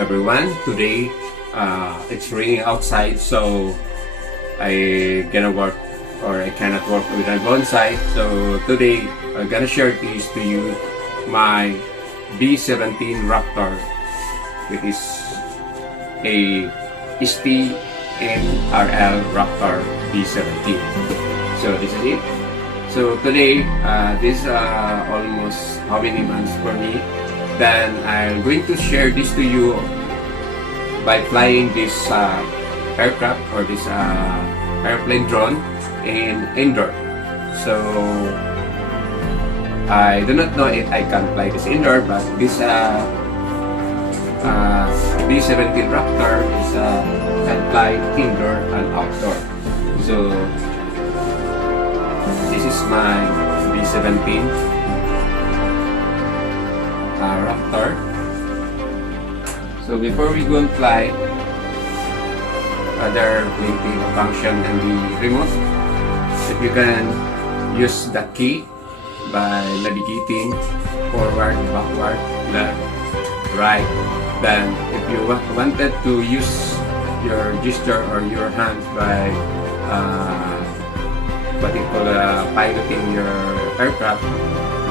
everyone. Today it's raining outside, so I cannot work with my bonsai. So today I'm gonna share this to you my V17 Raptor, which is a STNRL Raptor V17. So this is it. So today this is almost how many months for me. Then I'm going to share this to you by flying this aircraft or this airplane drone in indoor. So I do not know if I can fly this indoor, but this V17 Raptor is can fly indoor and outdoor. So this is my V17 Raptor. So before we go and fly, there will be a function in the remote that you can use the key by navigating forward, backward, left, right. Then if you wanted to use your gesture or your hands by what you call piloting your aircraft,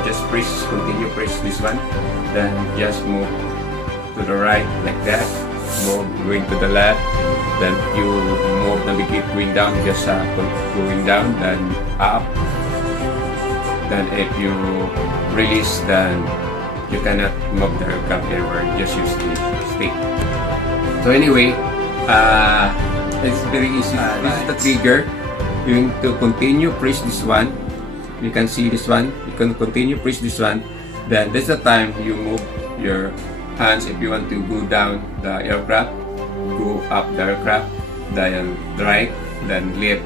just continue press this one, then just move to the right like that, move going to the left, then you move, navigate going down, just going down, then up. Then if you release, then you cannot move the aircraft anywhere, just use the stick. So anyway, it's very easy. This is the trigger. You need to continue press this one. You can see this one. You can continue press this one. Then that's the time you move your hands if you want to go down the aircraft, go up the aircraft, then right, then left.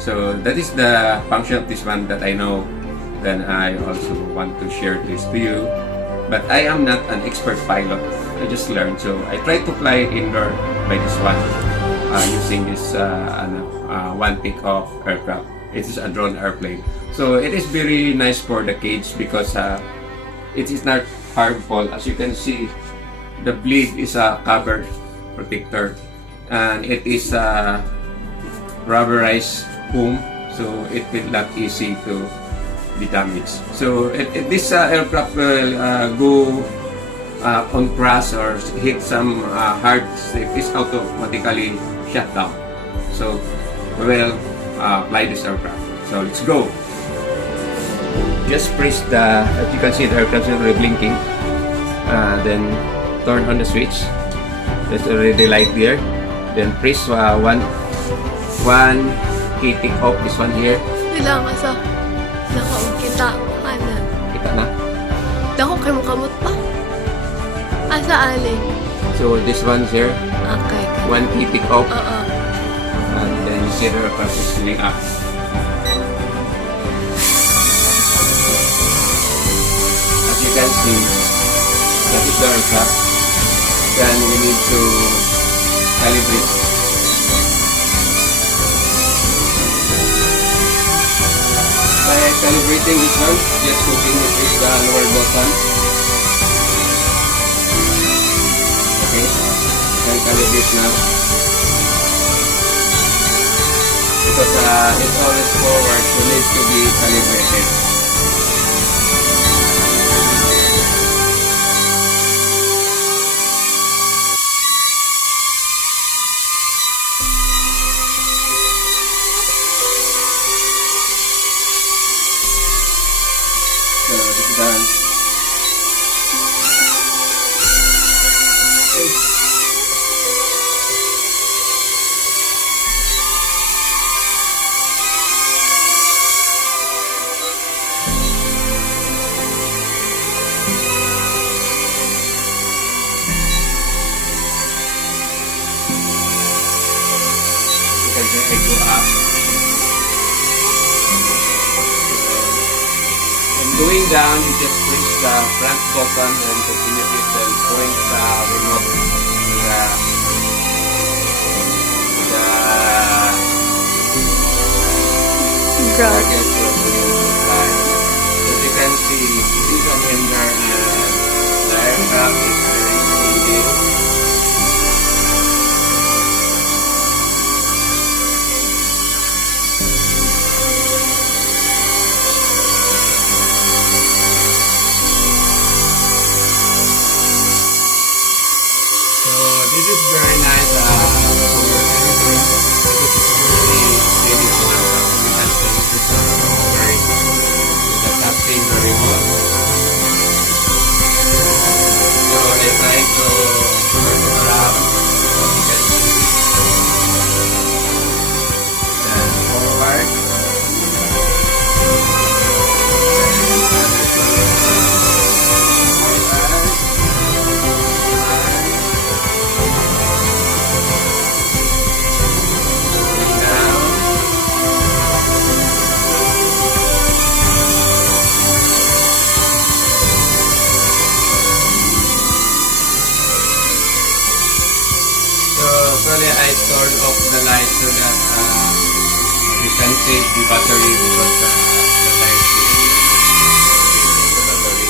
So that is the function of this one that I know. Then I also want to share this to you. But I am not an expert pilot. I just learned. So I try to fly indoor by this one using this one take-off aircraft. It is a drone airplane. So it is very nice for the cage because it is not harmful. As you can see, the blade is a cover protector and it is a rubberized foam, so it will not easy to be damaged. So this aircraft will go on crash or hit some hard, it is automatically shut down. So we will fly this aircraft. So let's go. Just press the, as you can see, the aircraft is already blinking. Then turn on the switch. There's already light there. Then press one key take off, this one here. Wala nga sa kita. Ano? Kita na. Dako kay mo kamot pa. Asa alin? So this one here. Okay. One key take off. Oo. And then you see the aircraft is filling up. As you can see, that is the aircraft. Then we need to calibrate. By calibrating this one, just continue press the lower button. Okay, can calibrate now. Because it's always forward, so it needs to be calibrated. So this is done. Okay. You can just go up. Going down, you just press the front button and continue with the point remote the target for the fly. As you can see, it is a winner and the aircraft is very save the battery because the light is in the battery.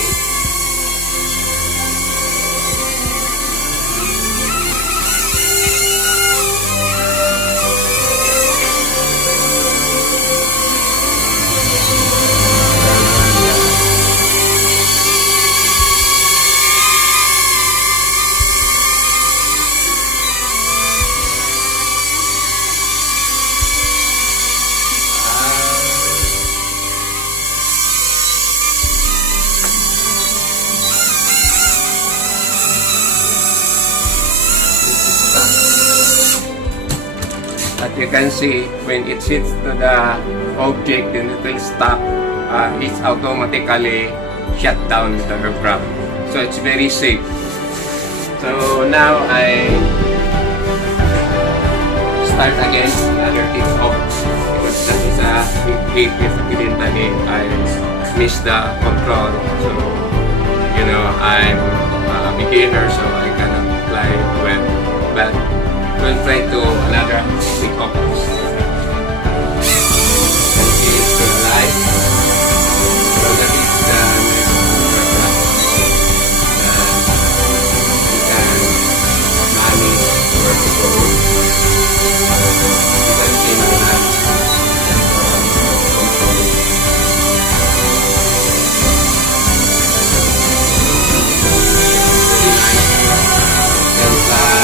As you can see, when it hits to the object, then it will stop. It's automatically shut down the aircraft. So it's very safe. So now I start again, another take off because that is a hit accidentally. I missed the control. So you know I'm a beginner, so I cannot fly well. But we'll try to another take off. And it's still alive. So that is the next aircraft. You can manage where to go. You can see my map. Very nice. And fly.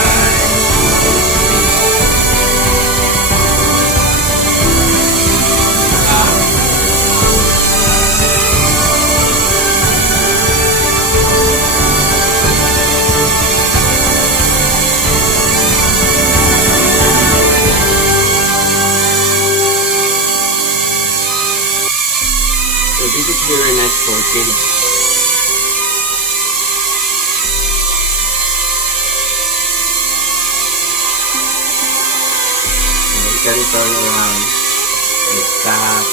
So this is very nice for kids. You can turn around and stop.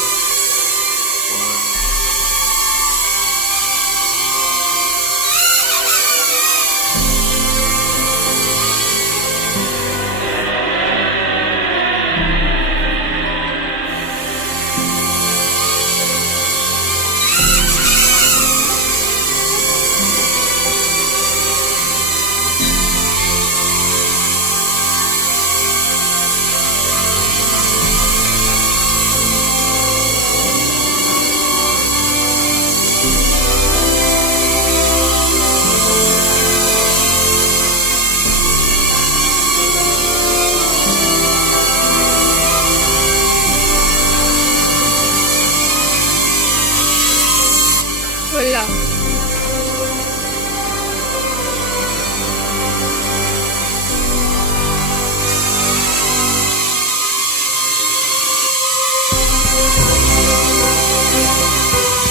Wala.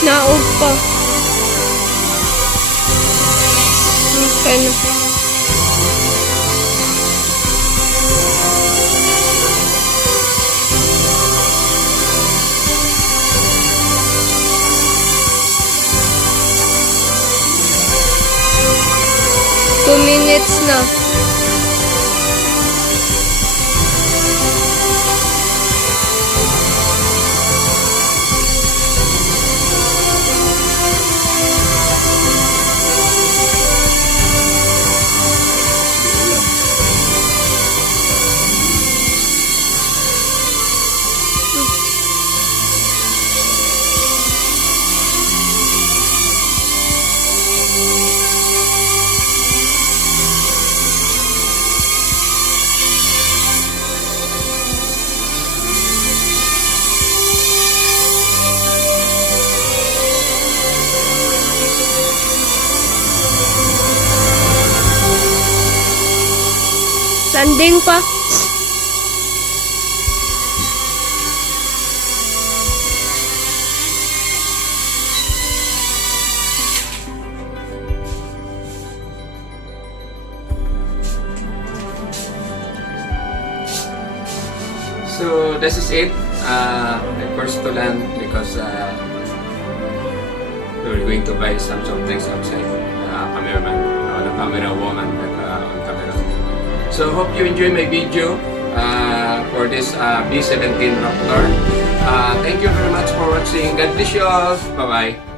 Naog pa. Okay na. Two minutes na. Landing pa. So this is it. The first to land because we were going to buy some things outside. Cameraman, the camera woman that on camera. So hope you enjoy my video for this V17 Raptor. Thank you very much for watching. God bless you all. Bye-bye.